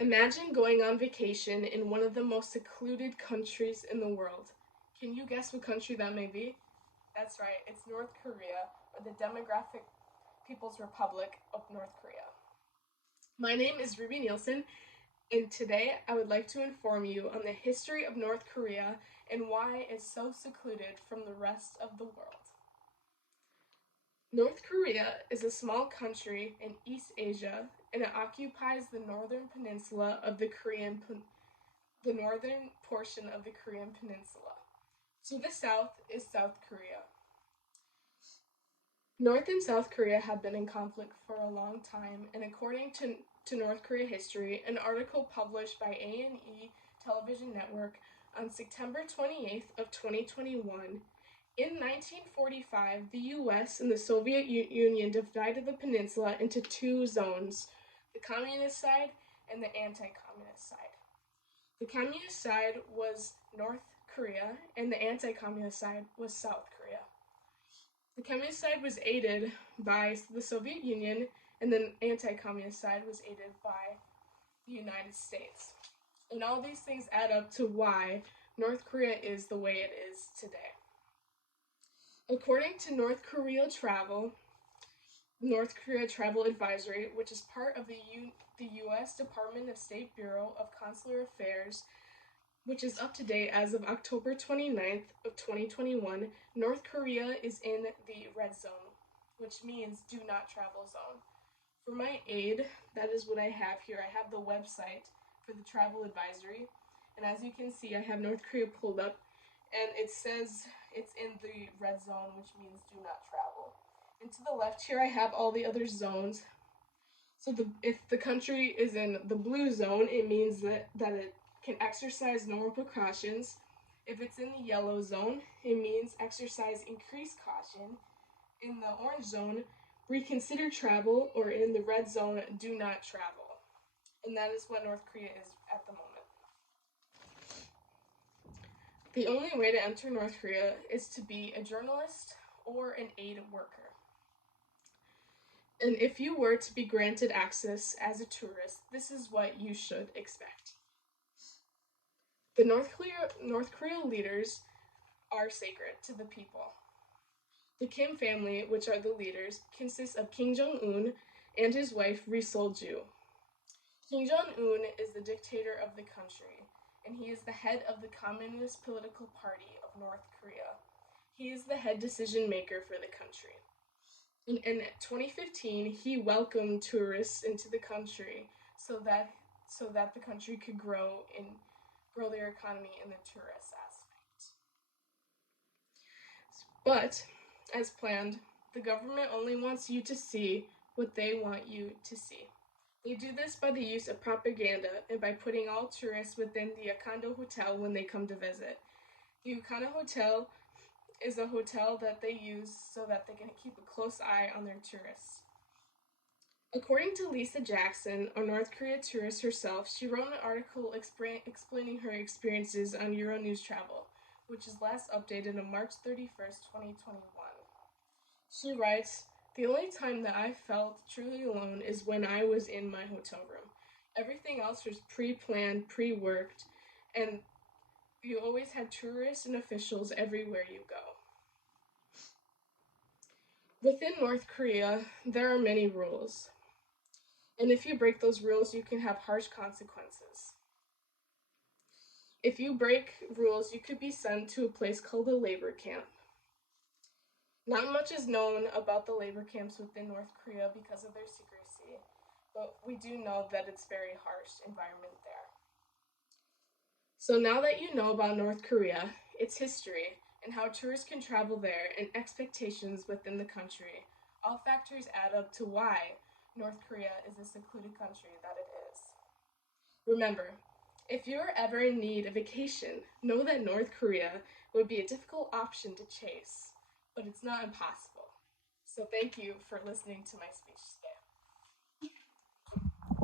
Imagine going on vacation in one of the most secluded countries in the world. Can you guess what country that may be? That's right, it's North Korea, or the Democratic People's Republic of North Korea. My name is Ruby Nielsen, and today I would like to inform you on the history of North Korea and why it's so secluded from the rest of the world. North Korea is a small country in East Asia, and it occupies the northern peninsula of the northern portion of the Korean peninsula. To the south is South Korea. North and South Korea have been in conflict for a long time, and according to North Korea history, an article published by A&E Television Network on September 28th of 2021, in 1945, the US and the Soviet Union divided the peninsula into two zones, the communist side and the anti-communist side. The communist side was North Korea, and the anti-communist side was South Korea. The communist side was aided by the Soviet Union, and the anti-communist side was aided by the United States. And all these things add up to why North Korea is the way it is today. According to North Korea Travel Advisory, which is part of the U.S. Department of State Bureau of Consular Affairs, which is up to date as of October 29th of 2021, North Korea is in the red zone, which means do not travel zone. For my aid, that is what I have here. I have the website for the travel advisory, and as you can see, I have North Korea pulled up, and it says it's in the red zone, which means do not travel. And to the left here, I have all the other zones. So if the country is in the blue zone, it means that it can exercise normal precautions. If it's in the yellow zone, it means exercise increased caution. In the orange zone, reconsider travel, or in the red zone, do not travel. And that is what North Korea is at the moment. The only way to enter North Korea is to be a journalist or an aid worker. And if you were to be granted access as a tourist, this is what you should expect. The North Korea leaders are sacred to the people. The Kim family, which are the leaders, consists of Kim Jong-un and his wife Ri Sol-ju. Kim Jong-un is the dictator of the country, and he is the head of the Communist Political Party of North Korea. He is the head decision maker for the country. In 2015, he welcomed tourists into the country so that the country could grow their economy in the tourist aspect. But as planned, the government only wants you to see what they want you to see. They do this by the use of propaganda and by putting all tourists within the Akando Hotel when they come to visit. The Akando Hotel is a hotel that they use so that they can keep a close eye on their tourists. According to Lisa Jackson, a North Korea tourist herself, she wrote an article explaining her experiences on Euronews Travel, which is last updated on March 31st, 2021. She writes, "The only time that I felt truly alone is when I was in my hotel room. Everything else was pre-planned, pre-worked, and you always had tourists and officials everywhere you go." Within North Korea, there are many rules. And if you break those rules, you can have harsh consequences. If you break rules, you could be sent to a place called a labor camp. Not much is known about the labor camps within North Korea because of their secrecy, but we do know that it's a very harsh environment there. So now that you know about North Korea, its history, and how tourists can travel there, and expectations within the country, all factors add up to why North Korea is the secluded country that it is. Remember, if you're ever in need of vacation, know that North Korea would be a difficult option to chase, but it's not impossible. So thank you for listening to my speech.